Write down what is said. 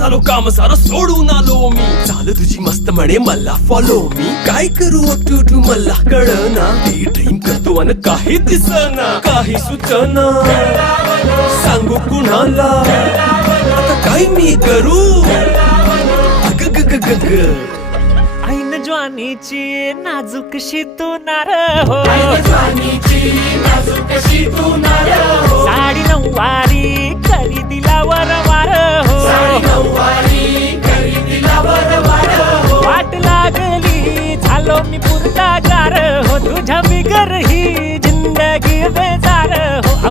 झालो काम सारं सोडून आलो मी. चाल तुझी मस्त म्हणे मला फॉलो मी. काय करू टू मला कळना. ड्रीम करतो अन काही दिसना. काही सुचना सांगू कुणाला. आता काय मी करू. ऐन ज्वानीची नाजूकशी तू नार हो. साडी नऊवारी करी दिला वरवार हो. वाट लागली झालो मी पुरता गार हो. तुझ्या बिगर ही जिंदगी बेजार